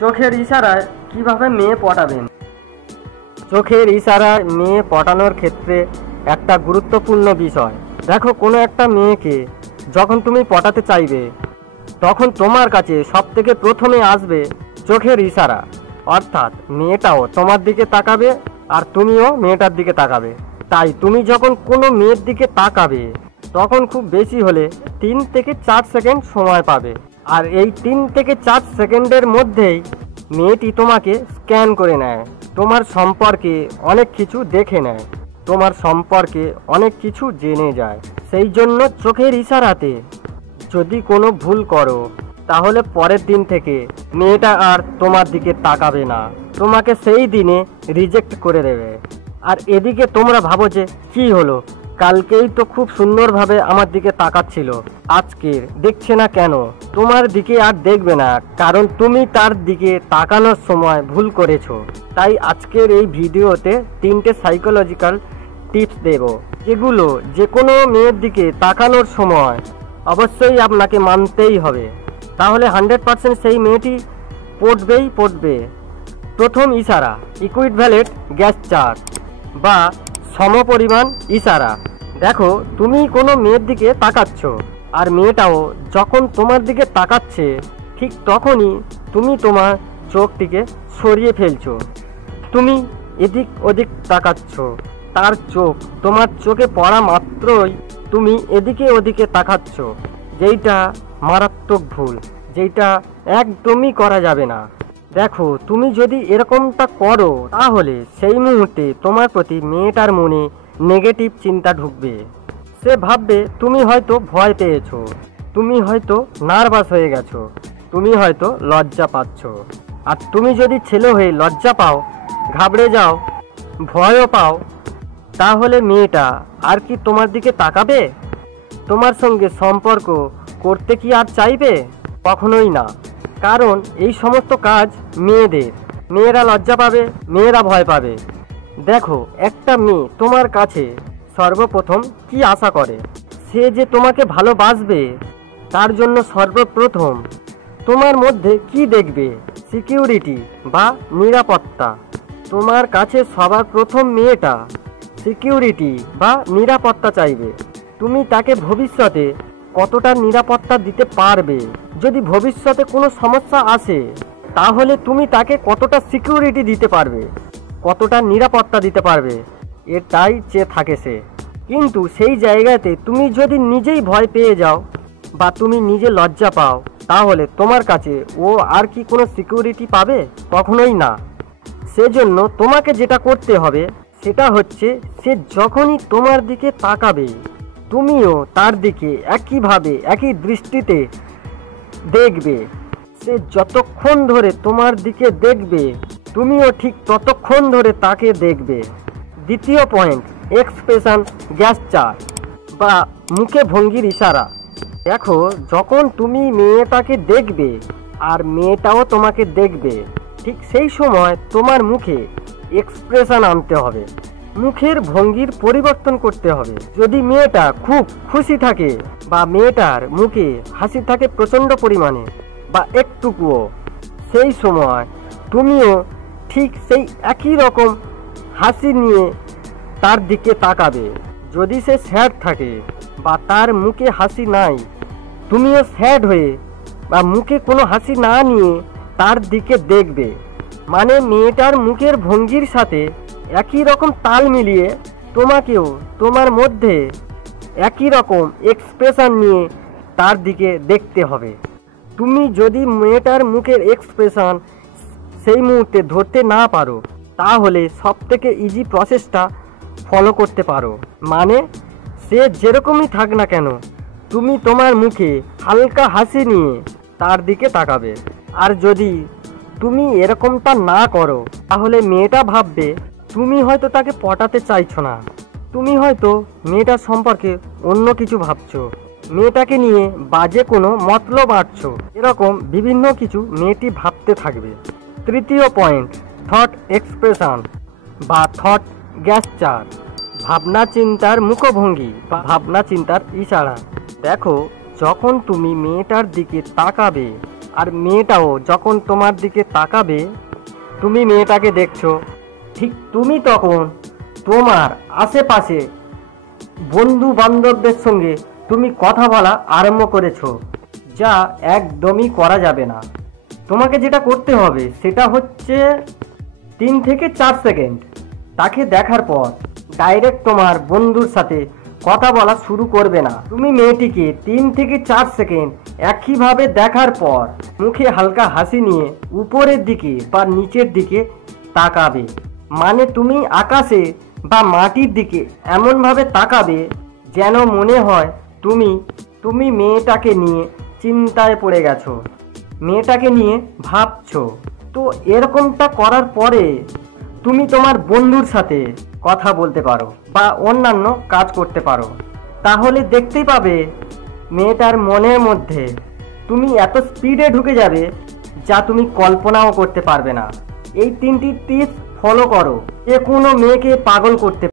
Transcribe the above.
চোখের ইশারায় কিভাবে মেয়ে পটাবেন। চোখের ইশারায় মেয়ে পটানোর ক্ষেত্রে একটা গুরুত্বপূর্ণ বিষয়। দেখো, কোনো একটা মেয়েকে যখন তুমি পটাতে চাইবে তখন তোমার কাছে সবথেকে প্রথমে আসবে চোখের ইশারা। অর্থাৎ মেয়েটাও তোমার দিকে তাকাবে আর তুমিও মেয়েটার দিকে তাকাবে। তাই তুমি যখন কোনো মেয়ের দিকে তাকাবে তখন খুব বেশি হলে 3 থেকে 4 সেকেন্ড সময় পাবে। আর এই 3 থেকে 4 সেকেন্ডের মধ্যেই মেয়েটি তোমাকে স্ক্যান করে নেয়, তোমার সম্পর্কে অনেক কিছু দেখে নেয়, তোমার সম্পর্কে অনেক কিছু জেনে যায়। সেই জন্য চোখের ইশারাতে যদি কোনো ভুল করো তাহলে পরের দিন থেকে মেয়েটা আর তোমার দিকে তাকাবে না, তোমাকে সেই দিনে রিজেক্ট করে দেবে। আর এদিকে তোমরা ভাবো যে কি হলো, কালকেই তো খুব সুন্দরভাবে আমার দিকে তাকাচ্ছিল, আজকের দেখছে না কেন? তোমার দিকে আর দেখবে না, কারণ তুমি তার দিকে তাকানোর সময় ভুল করেছো। তাই আজকের এই ভিডিওতে 3টে সাইকোলজিক্যাল টিপস দেব, যেগুলো যে কোনো মেয়ের দিকে তাকানোর সময় অবশ্যই আপনাকে মানতেই হবে, তাহলে 100% সেই মেয়েটি পড়বে। প্রথম ইশারা, ইকুইভ্যালেন্ট গেস্টার বা সমপরিমাণ ইশারা। দেখো, তুমি কোনো মেয়ের দিকে তাকাচ্ছ আর মেয়েটাও যখন তোমার দিকে তাকাচ্ছে ঠিক তখনই তুমি তোমার চোখটিকে সরিয়ে ফেলছো। তুমি এদিক ওদিক তাকাচ্ছ, তার চোখ তোমার চোখে পড়া মাত্রই তুমি এদিকে ওদিকে তাকাচ্ছ, যেইটা মারাত্মক ভুল, যেইটা একদমই করা যাবে না। দেখো, তুমি যদি এরকমটা করো তাহলে সেই মুহূর্তে তোমার প্রতি মেয়েটার মনে নেগেটিভ চিন্তা ঢুকবে। সে ভাববে তুমি হয়তো ভয় পেয়েছো, তুমি হয়তো নার্ভাস হয়ে গেছো, তুমি হয়তো লজ্জা পাচ্ছ। আর তুমি যদি ছেলে হয়ে লজ্জা পাও, ঘাবড়ে যাও, ভয়ও পাও, তাহলে মেয়েটা আর কি তোমার দিকে তাকাবে? তোমার সঙ্গে সম্পর্ক করতে কি আর চাইবে? কখনোই না। কারণ এই সমস্ত কাজ মেয়েদের, মেয়েরা লজ্জা পাবে, মেয়েরা ভয় পাবে। দেখো, একটা মেয়ে তোমার কাছে সর্বপ্রথম কি আশা করে? সে যে তোমাকে ভালোবাসবে, তার জন্য সর্বপ্রথম তোমার মধ্যে কি দেখবে? সিকিউরিটি বা নিরাপত্তা। তোমার কাছে সবার প্রথম মেয়েটা সিকিউরিটি বা নিরাপত্তা চাইবে। তুমি তাকে ভবিষ্যতে কতটা নিরাপত্তা দিতে পারবে? যদি ভবিষ্যতে কোনো সমস্যা আসে তাহলে তুমি তাকে কতটা সিকিউরিটি দিতে পারবে, কতটা নিরাপত্তা দিতে পারবে, এটাই চেয়ে থাকে সে। কিন্তু সেই জায়গাতে তুমি যদি নিজেই ভয় পেয়ে যাও বা তুমি নিজে লজ্জা পাও, তাহলে তোমার কাছে ও আর কি কোনো সিকিউরিটি পাবে? কখনোই না। সেজন্য তোমাকে যেটা করতে হবে সেটা হচ্ছে, সে যখনই তোমার দিকে তাকাবে তুমিও তার দিকে একইভাবে, একই দৃষ্টিতে দেখবে। সে যতক্ষণ ধরে তোমার দিকে দেখবে তুমিও ঠিক ততক্ষণ ধরে তাকে দেখবে। দ্বিতীয় পয়েন্ট, এক্সপ্রেশন গেস্টার বা মুখে ভঙ্গির ইশারা। দেখো, যখন তুমি মেয়েটাকে দেখবে আর মেয়েটাও তোমাকে দেখবে, ঠিক সেই সময় তোমার মুখে এক্সপ্রেশন আনতে হবে, মুখের ভঙ্গির পরিবর্তন করতে হবে। যদি মেয়েটা খুব খুশি থাকে বা মেয়েটার মুখে হাসি থাকে প্রচণ্ড পরিমাণে বা একটুকুও, সেই সময় তুমিও ঠিক সেই একই রকম হাসি নিয়ে তার দিকে তাকাবে। যদি সে স্যাড থাকে বা তার মুখে হাসি নাই, তুমিও স্যাড হয়ে বা মুখে কোনো হাসি না নিয়ে তার দিকে দেখবে। মানে মেয়েটার মুখের ভঙ্গির সাথে একই রকম তাল মিলিয়ে তোমাকেও তোমার মধ্যে একই রকম এক্সপ্রেশন নিয়ে তার দিকে দেখতে হবে। তুমি যদি মেয়েটার মুখের এক্সপ্রেশন সেই মুহূর্তে ধরতে না পারো তাহলে সবথেকে ইজি প্রসেসটা ফলো করতে পারো। মানে সে যেরকমই থাক না কেন, তুমি তোমার মুখে হালকা হাসি নিয়ে তার দিকে তাকাবে। আর যদি তুমি এরকমটা না করো তাহলে মেয়েটা ভাববে তুমি হয়তো তাকে পটাতে চাইছো না, তুমি হয়তো মেয়েটার সম্পর্কে অন্য কিছু ভাবছো, মেয়েটাকে নিয়ে বাজে কোনো মতলব আঁটছো, এরকম বিভিন্ন কিছু মেয়েটি ভাবতে থাকবে। তৃতীয় পয়েন্ট, থট এক্সপ্রেশন বা থট গেস্টার, ভাবনা চিন্তার মুখভঙ্গি বা ভাবনা চিন্তার ইশারা। দেখো, যখন তুমি মেয়েটার দিকে তাকাবে আর মেয়েটাও যখন তোমার দিকে তাকাবে, তুমি মেয়েটাকে দেখছো, ঠিক তুমি তখন তোমার আশেপাশে বন্ধু বান্ধবদের সঙ্গে তুমি কথা বলা আরম্ভ করেছো, যা একদমই করা যাবে না। তোমাকে যেটা করতে হবে সেটা হচ্ছে 3 থেকে 4 সেকেন্ড তাকে দেখার পর ডাইরেক্ট তোমার বন্ধুর সাথে কথা বলা শুরু করবে না। তুমি মেয়েটিকে 3 থেকে 4 সেকেন্ড একইভাবে দেখার পর মুখে হালকা হাসি নিয়ে উপরের দিকে বা নিচের দিকে তাকাবে। মানে তুমি আকাশে বা মাটির দিকে এমনভাবে তাকাবে যেন মনে হয় তুমি মেয়েটাকে নিয়ে চিন্তায় পড়ে গেছো, মেয়েটাকে নিয়ে ভাবছো। তো এরকমটা করার পরে তুমি তোমার বন্ধুর সাথে কথা বলতে পারো বা অন্যান্য কাজ করতে পারো। তাহলে দেখতেই পাবে মেয়েটার মনের মধ্যে তুমি এত স্পিডে ঢুকে যাবে যা তুমি কল্পনাও করতে পারবে না। এই 3টি টিপস ফলো করো, যে কোনো মেয়েকে পাগল করতে